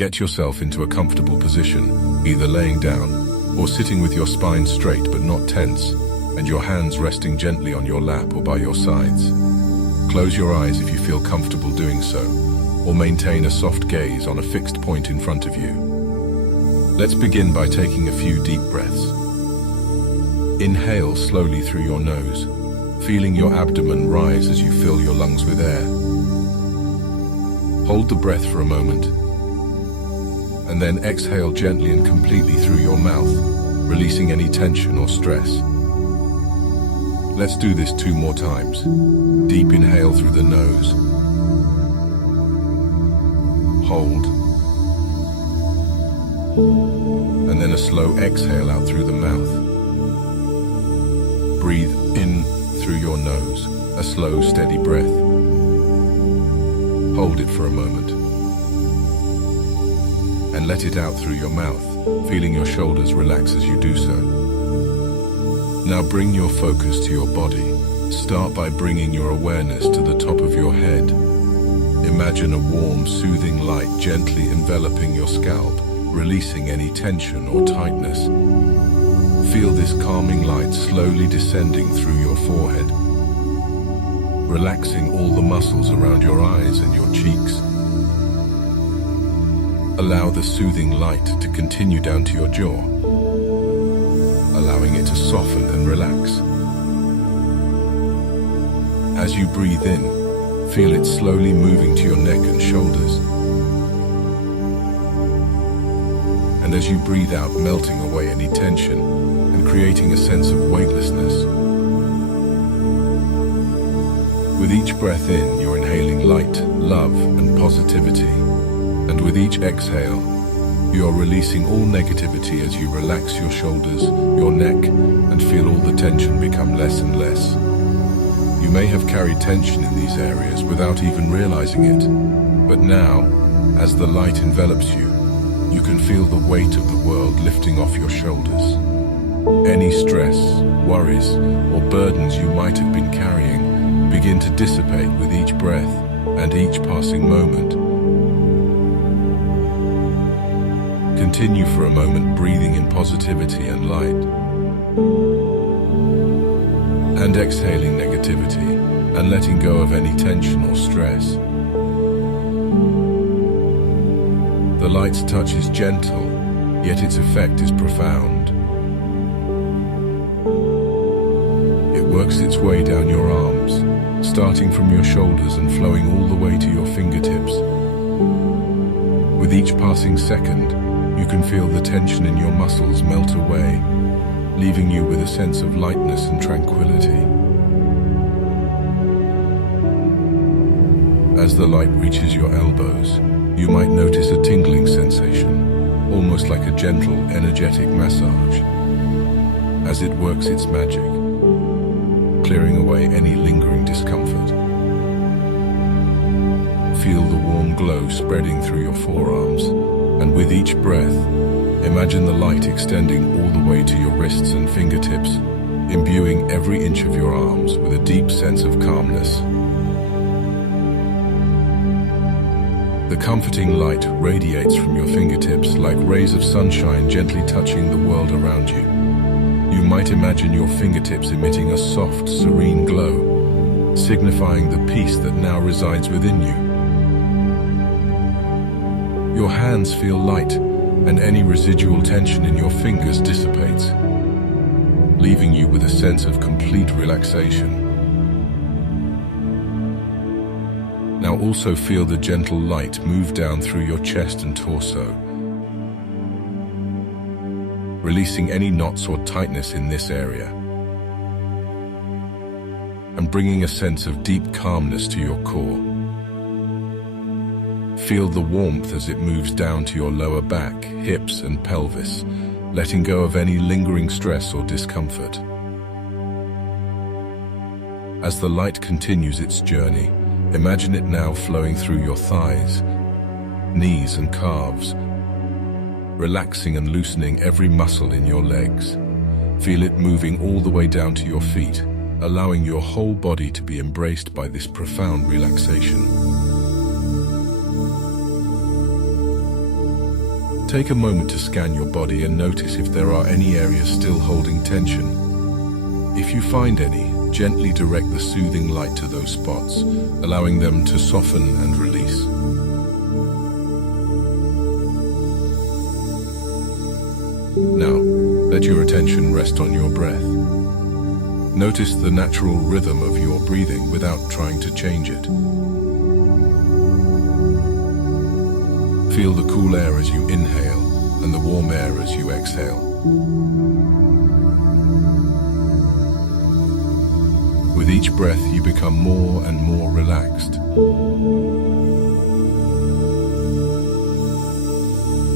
Get yourself into a comfortable position, either laying down or sitting with your spine straight but not tense, and your hands resting gently on your lap or by your sides. Close your eyes if you feel comfortable doing so, or maintain a soft gaze on a fixed point in front of you. Let's begin by taking a few deep breaths. Inhale slowly through your nose, feeling your abdomen rise as you fill your lungs with air. Hold the breath for a moment, and then exhale gently and completely through your mouth, releasing any tension or stress. Let's do this 2 more times. Deep inhale through the nose. Hold. And then a slow exhale out through the mouth. Breathe in through your nose, a slow, steady breath. Hold it for a moment. And let it out through your mouth, feeling your shoulders relax as you do so. Now bring your focus to your body. Start by bringing your awareness to the top of your head. Imagine a warm, soothing light gently enveloping your scalp, releasing any tension or tightness. Feel this calming light slowly descending through your forehead, relaxing all the muscles around your eyes and your cheeks. Allow the soothing light to continue down to your jaw, allowing it to soften and relax. As you breathe in, feel it slowly moving to your neck and shoulders. And as you breathe out, melting away any tension and creating a sense of weightlessness. With each breath in, you're inhaling light, love, and positivity. And with each exhale, you are releasing all negativity as you relax your shoulders, your neck, and feel all the tension become less and less. You may have carried tension in these areas without even realizing it, but now, as the light envelops you, you can feel the weight of the world lifting off your shoulders. Any stress, worries, or burdens you might have been carrying begin to dissipate with each breath and each passing moment. Continue for a moment breathing in positivity and light, and exhaling negativity and letting go of any tension or stress. The light's touch is gentle, yet its effect is profound. It works its way down your arms, starting from your shoulders and flowing all the way to your fingertips. With each passing second, you can feel the tension in your muscles melt away, leaving you with a sense of lightness and tranquility. As the light reaches your elbows, you might notice a tingling sensation, almost like a gentle, energetic massage. As it works its magic, clearing away any lingering discomfort. Feel the warm glow spreading through your forearms, and with each breath, imagine the light extending all the way to your wrists and fingertips, imbuing every inch of your arms with a deep sense of calmness. The comforting light radiates from your fingertips like rays of sunshine gently touching the world around you. You might imagine your fingertips emitting a soft, serene glow, signifying the peace that now resides within you. Your hands feel light, and any residual tension in your fingers dissipates, leaving you with a sense of complete relaxation. Now also feel the gentle light move down through your chest and torso, releasing any knots or tightness in this area, and bringing a sense of deep calmness to your core. Feel the warmth as it moves down to your lower back, hips, and pelvis, letting go of any lingering stress or discomfort. As the light continues its journey, imagine it now flowing through your thighs, knees, and calves, relaxing and loosening every muscle in your legs. Feel it moving all the way down to your feet, allowing your whole body to be embraced by this profound relaxation. Take a moment to scan your body and notice if there are any areas still holding tension. If you find any, gently direct the soothing light to those spots, allowing them to soften and release. Now, let your attention rest on your breath. Notice the natural rhythm of your breathing without trying to change it. Feel the cool air as you inhale and the warm air as you exhale. With each breath, you become more and more relaxed.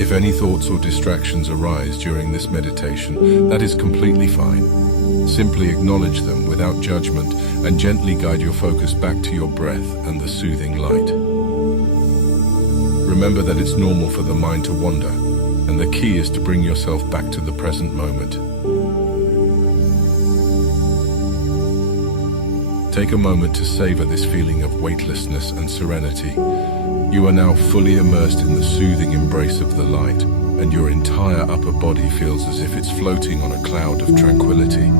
If any thoughts or distractions arise during this meditation, that is completely fine. Simply acknowledge them without judgment and gently guide your focus back to your breath and the soothing light. Remember that it's normal for the mind to wander, and the key is to bring yourself back to the present moment. Take a moment to savor this feeling of weightlessness and serenity. You are now fully immersed in the soothing embrace of the light, and your entire upper body feels as if it's floating on a cloud of tranquility.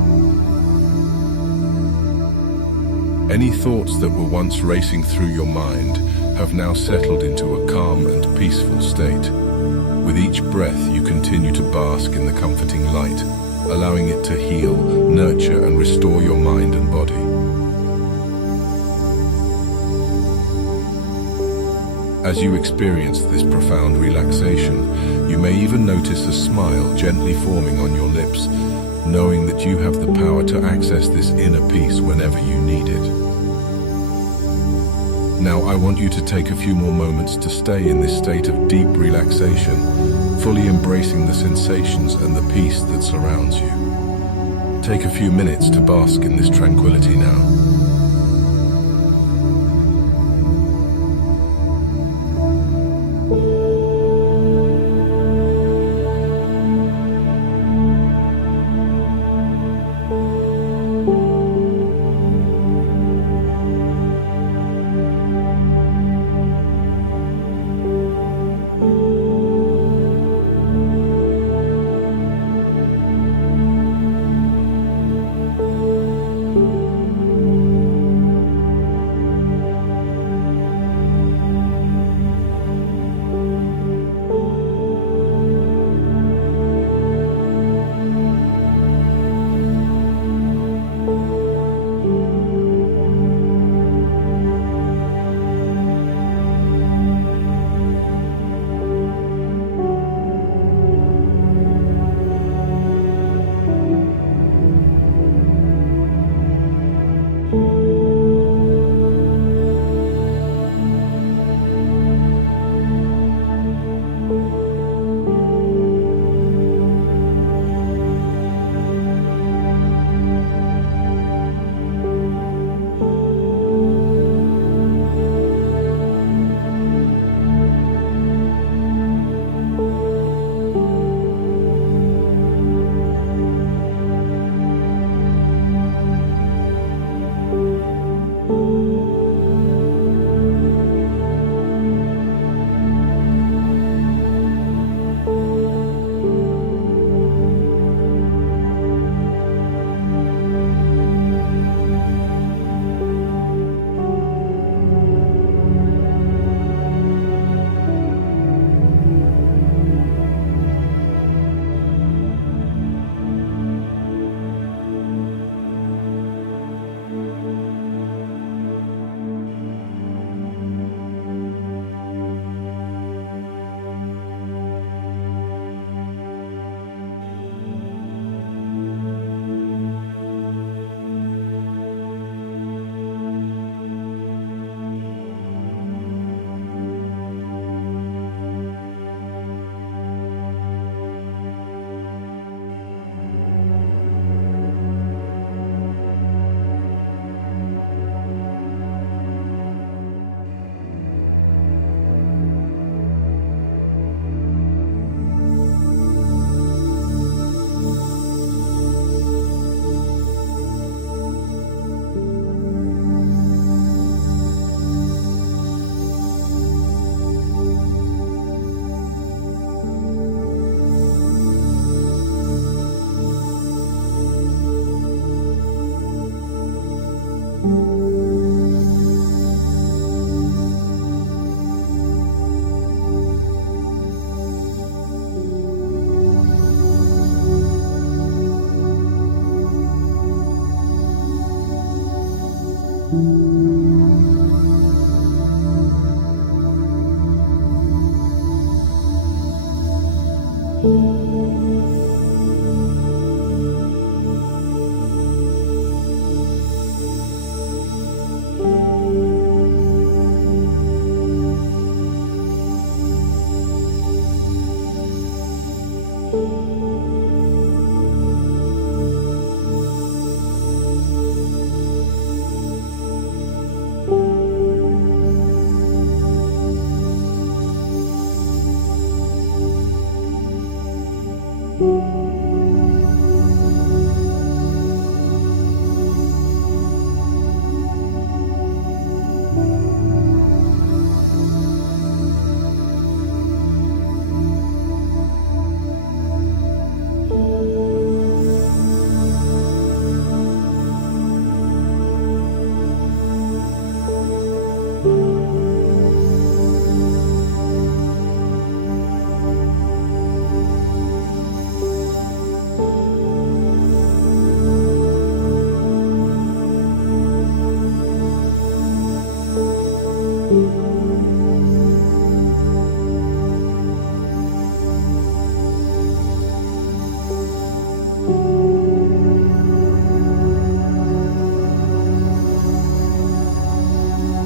Any thoughts that were once racing through your mind have now settled into a calm and peaceful state. With each breath, you continue to bask in the comforting light, allowing it to heal, nurture, and restore your mind and body. As you experience this profound relaxation, you may even notice a smile gently forming on your lips, knowing that you have the power to access this inner peace whenever you need it. Now, I want you to take a few more moments to stay in this state of deep relaxation, fully embracing the sensations and the peace that surrounds you. Take a few minutes to bask in this tranquility now.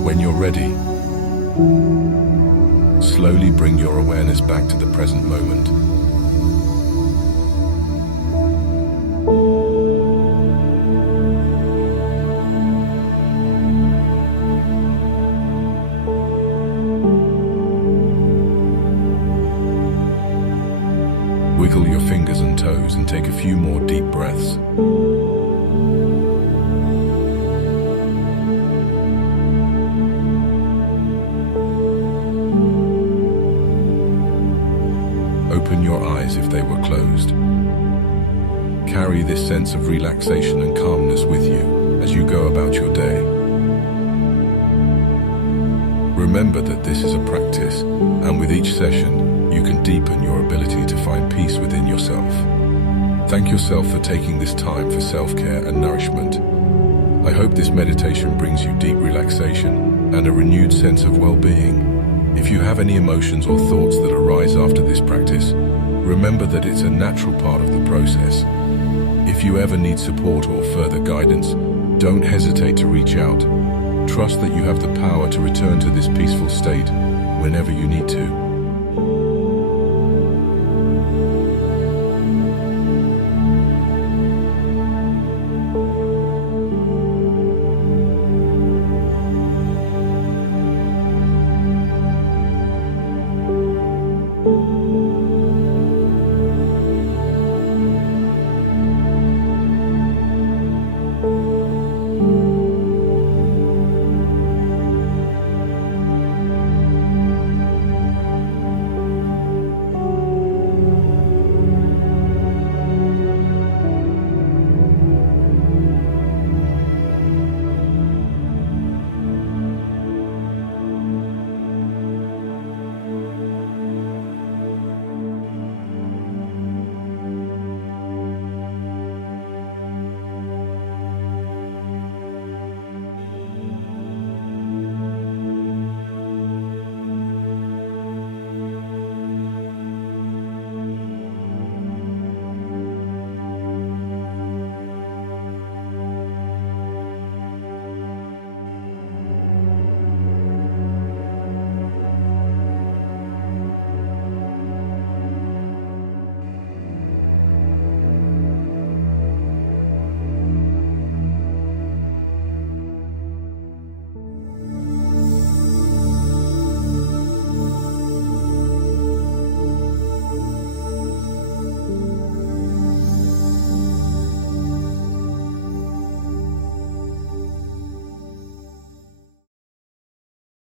When you're ready, slowly bring your awareness back to the present moment. Wiggle your fingers and toes and take a few more deep breaths. Open your eyes if they were closed. Carry this sense of relaxation and calmness with you as you go about your day. Remember that this is a practice, and with each session, you can deepen your ability to find peace within yourself. Thank yourself for taking this time for self-care and nourishment. I hope this meditation brings you deep relaxation and a renewed sense of well-being. If you have any emotions or thoughts that arise after this practice, remember that it's a natural part of the process. If you ever need support or further guidance, don't hesitate to reach out. Trust that you have the power to return to this peaceful state whenever you need to.